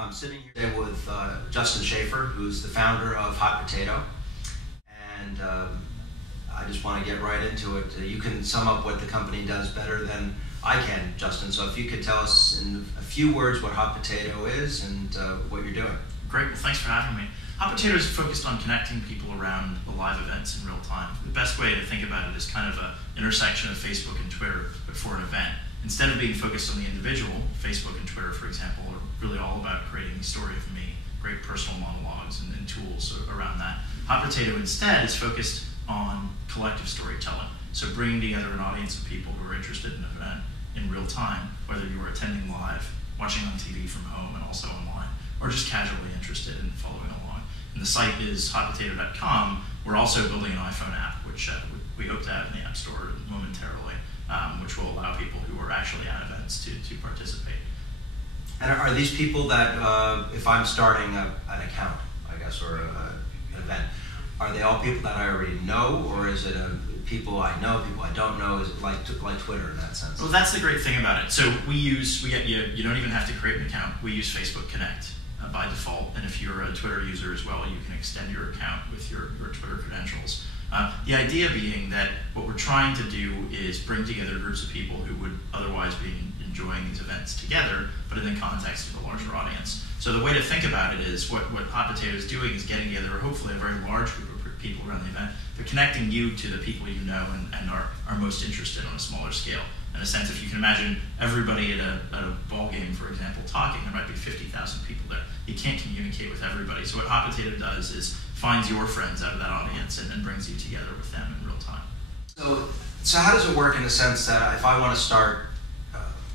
I'm sitting here today with Justin Schaefer, who's the founder of Hot Potato, and I just want to get right into it. You can sum up what the company does better than I can, Justin, so if you could tell us in a few words what Hot Potato is and what you're doing. Great, well thanks for having me. Hot Potato is focused on connecting people around the live events in real time. The best way to think about it is kind of an intersection of Facebook and Twitter, but for an event. Instead of being focused on the individual, Facebook and Twitter, for example, are really all about creating the story of me, great personal monologues and tools around that. Hot Potato instead is focused on collective storytelling, so bringing together an audience of people who are interested in an event in real time, whether you are attending live, watching on TV from home and also online, or just casually interested in following along. And the site is hotpotato.com. We're also building an iPhone app, which we hope to have in the App Store momentarily, which will allow people who are actually at events to participate. And are these people that, if I'm starting an account, I guess, or an event, are they all people that I already know, or is it people I know, people I don't know? Is it like Twitter in that sense? Well, that's the great thing about it. So you don't even have to create an account. We use Facebook Connect by default, and if you're a Twitter user as well, you can extend your account with your Twitter credentials. The idea being that what we're trying to do is bring together groups of people who would otherwise be enjoying these events together, but in the context of a larger audience. So the way to think about it is what Hot Potato is doing is getting together hopefully a very large group of people around the event. They're connecting you to the people you know and are most interested on a smaller scale. In a sense, if you can imagine everybody at a ball game, for example, talking, there might be 50,000 people there. You can't communicate with everybody. So what Hot Potato does is finds your friends out of that audience and brings you together with them in real time. So how does it work in the sense that if I want to start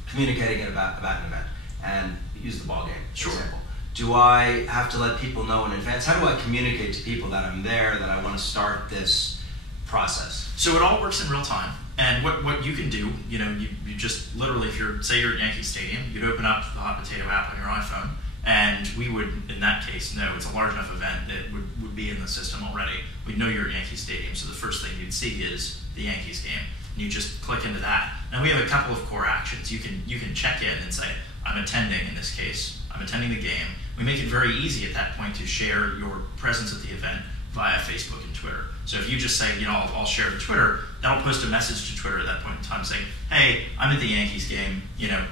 communicating about an event and use the ball game, for example, do I have to let people know in advance? How do I communicate to people that I'm there, that I want to start this process? So it all works in real time. And what you can do, you just literally, say you're at Yankee Stadium, you'd open up the Hot Potato app on your iPhone, and we would, in that case, know it's a large enough event that would be in the system already. We'd know you're at Yankee Stadium, so the first thing you'd see is the Yankees game. And you just click into that. And we have a couple of core actions. You can check in and say, I'm attending, in this case, I'm attending the game. We make it very easy at that point to share your presence at the event via Facebook and Twitter. So if you just say, I'll share to Twitter, that'll post a message to Twitter at that point in time saying, hey, I'm at the Yankees game,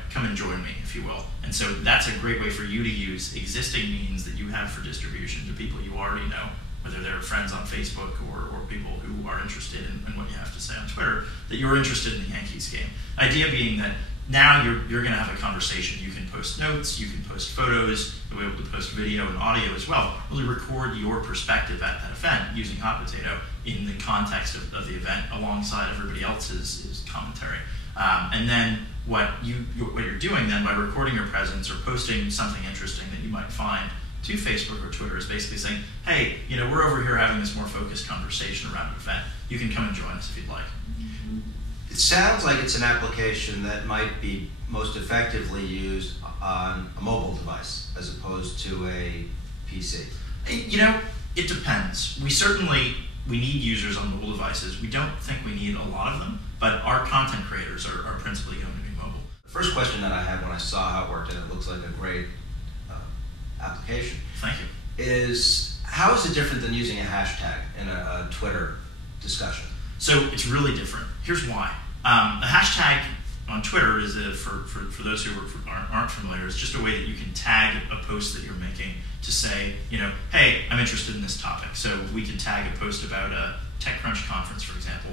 come and join me, if you will. And so that's a great way for you to use existing means that you have for distribution to people you already know, whether they're friends on Facebook or people who are interested in what you have to say on Twitter, that you're interested in the Yankees game. Idea being that now you're going to have a conversation. You can post notes, you can post photos, you'll be able to post video and audio as well. Really record your perspective at that event using Hot Potato in the context of the event alongside everybody else's commentary. And then what you're doing then by recording your presence or posting something interesting that you might find to Facebook or Twitter is basically saying, hey, we're over here having this more focused conversation around an event. You can come and join us if you'd like. It sounds like it's an application that might be most effectively used on a mobile device as opposed to a PC. It depends. We need users on mobile devices. We don't think we need a lot of them, but our content creators are principally going to be mobile. The first question that I had when I saw how it worked, and it looks like a great application. Thank you. Is how is it different than using a hashtag in a Twitter discussion? So it's really different. Here's why. A hashtag on Twitter is for those who aren't familiar, it's just a way that you can tag a post that you're making to say, hey, I'm interested in this topic. So we can tag a post about a TechCrunch conference, for example,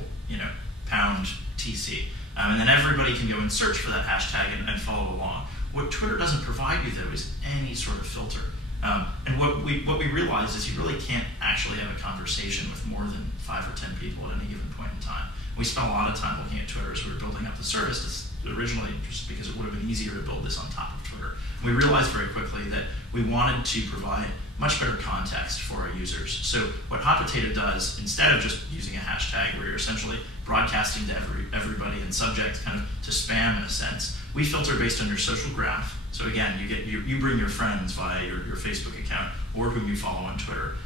pound TC. And then everybody can go and search for that hashtag and follow along. What Twitter doesn't provide you, though, is any sort of filter. And what we realized is you really can't actually have a conversation with more than 5 or 10 people at any given point in time. We spent a lot of time looking at Twitter as we were building up the service, originally just because it would have been easier to build this on top of Twitter. And we realized very quickly that we wanted to provide much better context for our users. So what Hot Potato does, instead of just using a hashtag where you're essentially broadcasting to everybody and subject kind of to spam in a sense, we filter based on your social graph. So again, you bring your friends via your Facebook account or whom you follow on Twitter.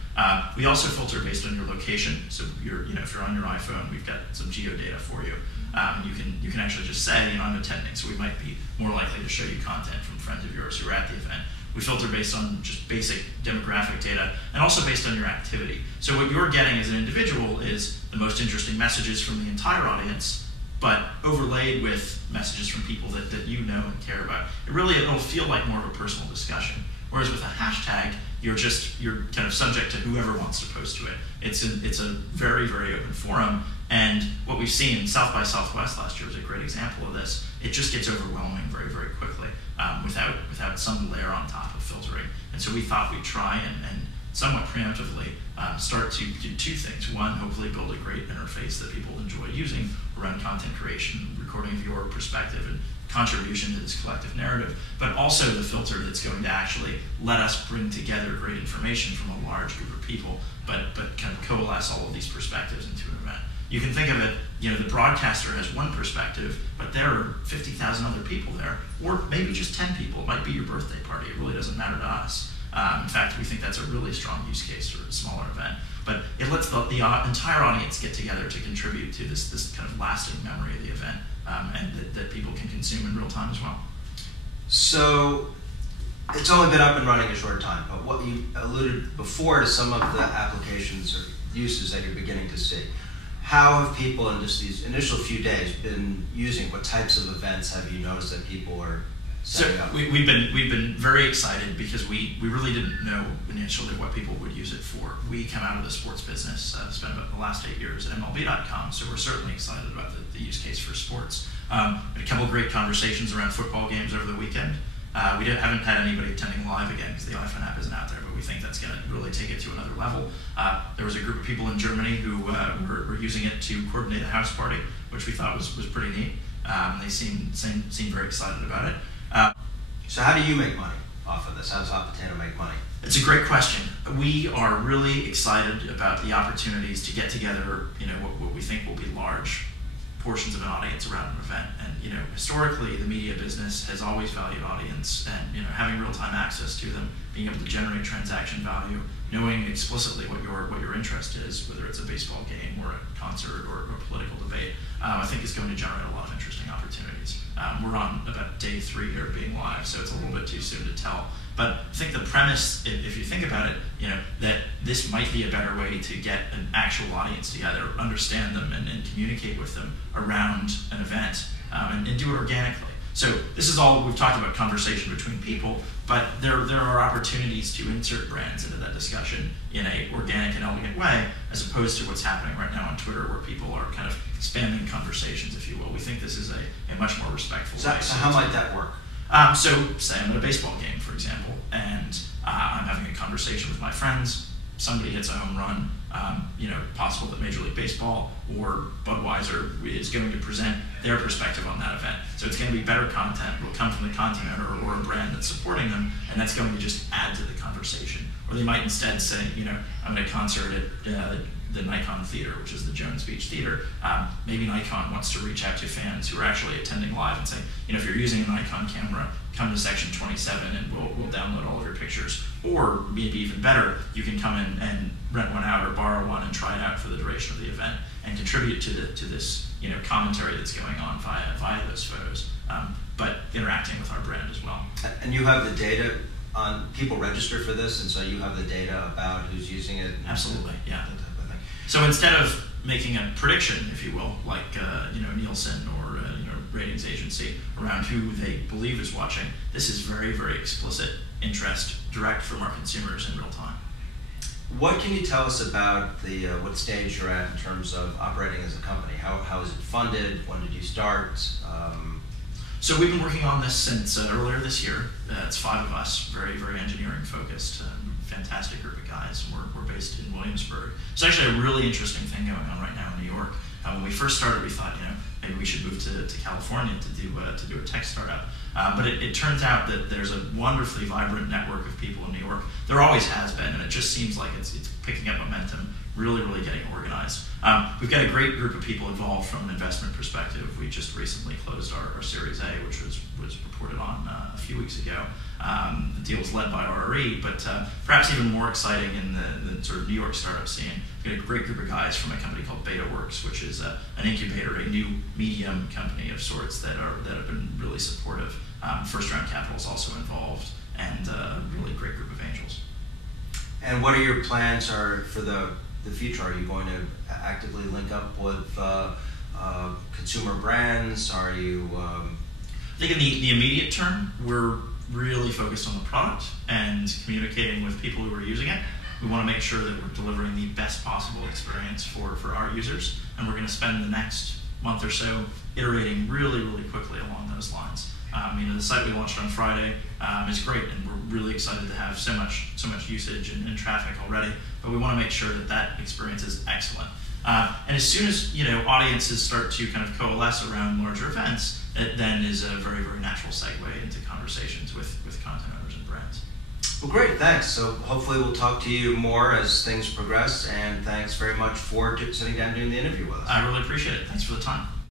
We also filter based on your location. So if you're on your iPhone, we've got some geo data for you. You can actually just say, I'm attending. So we might be more likely to show you content from friends of yours who are at the event. We filter based on just basic demographic data and also based on your activity. So what you're getting as an individual is the most interesting messages from the entire audience, but overlaid with messages from people that you know and care about. It'll feel like more of a personal discussion. Whereas with a hashtag, you're kind of subject to whoever wants to post to it. It's a very, very open forum. And what we've seen, South by Southwest last year was a great example of this. It just gets overwhelming very, very quickly without some layer on top of filtering. And so we thought we'd try and somewhat preemptively start to do two things. One, hopefully build a great interface that people enjoy using around content creation, recording of your perspective, and contribution to this collective narrative, but also the filter that's going to actually let us bring together great information from a large group of people, but kind of coalesce all of these perspectives into an event. You can think of it, the broadcaster has one perspective, but there are 50,000 other people there, or maybe just 10 people. It might be your birthday party. It really doesn't matter to us. In fact, we think that's a really strong use case for a smaller event. But it lets the entire audience get together to contribute to this kind of lasting memory of the event, and that people can consume in real time as well. So it's only been up and running a short time, but what you alluded before to some of the applications or uses that you're beginning to see. How have people in just these initial few days been using? What types of events have you noticed that people are setting up? We've been very excited because we really didn't know initially what people would use it for. We come out of the sports business, spent about the last 8 years at MLB.com, so we're certainly excited about the use case for sports. Had a couple of great conversations around football games over the weekend. We haven't had anybody attending live again because the iPhone app isn't out there, but we think that's going to really take it to another level. There was a group of people in Germany who were using it to coordinate a house party, which we thought was pretty neat. They seemed very excited about it. So how do you make money off of this? How does Hot Potato make money? It's a great question. We are really excited about the opportunities to get together, what we think will be large portions of an audience around an event. And historically, the media business has always valued audience, and having real-time access to them, being able to generate transaction value, knowing explicitly what your interest is, whether it's a baseball game or a concert or a political debate, I think is going to generate a lot of interesting opportunities. We're on about day 3 here of being live, so it's a little bit too soon to tell. But I think the premise, if you think about it, that this might be a better way to get an actual audience together, understand them, and communicate with them around an event, and do it organically. So this is all, we've talked about conversation between people, but there are opportunities to insert brands into that discussion in a organic and elegant way, as opposed to what's happening right now on Twitter, where people are kind of spamming conversations, if you will. We think this is a much more respectful way. So how might that work? So say I'm at a baseball game, for example, and I'm having a conversation with my friends. Somebody hits a home run, possible that Major League Baseball or Budweiser is going to present their perspective on that event. So it's going to be better content. It will come from the content owner or a brand that's supporting them, and that's going to just add to the conversation. Or they might instead say, I'm at a concert at the Nikon Theater, which is the Jones Beach Theater. Maybe Nikon wants to reach out to fans who are actually attending live and say, if you're using a Nikon camera, come to section 27 and we'll download all of your pictures. Or maybe even better, you can come in and rent one out or borrow one and try it out for the duration of the event and contribute to this commentary that's going on via those photos, but interacting with our brand as well. And you have the data on people register for this, and so you have the data about who's using it? Absolutely, yeah. So instead of making a prediction, if you will, like Nielsen or ratings agency around who they believe is watching, this is very, very explicit interest direct from our consumers in real time. What can you tell us about the what stage you're at in terms of operating as a company? How is it funded? When did you start? So we've been working on this since earlier this year. It's 5 of us, very, very engineering focused, fantastic group of guys. We're based in Williamsburg. It's actually a really interesting thing going on right now in New York. When we first started, we thought, maybe we should move to California to do a tech startup. But it turns out that there's a wonderfully vibrant network of people in New York. There always has been, and it just seems like it's picking up momentum, really, really getting organized. We've got a great group of people involved from an investment perspective. We just recently closed our Series A, which was reported on a few weeks ago. The deal was led by RRE, but perhaps even more exciting in the sort of New York startup scene, we've got a great group of guys from a company called BetaWorks, which is an incubator, a new medium company of sorts that have been really supportive. First round capital is also involved. and a really great group of angels. And what are your plans for the future? Are you going to actively link up with consumer brands? Are you... I think in the immediate term, we're really focused on the product and communicating with people who are using it. We want to make sure that we're delivering the best possible experience for our users, and we're going to spend the next month or so iterating really, really quickly along those lines. The site we launched on Friday is great, and we're really excited to have so much usage and traffic already. But we want to make sure that experience is excellent. And as soon as audiences start to kind of coalesce around larger events, it then is a very, very natural segue into conversations with content owners and brands. Well, great, thanks. So hopefully we'll talk to you more as things progress, and thanks very much for sitting down and doing the interview with us. I really appreciate it. Thanks for the time.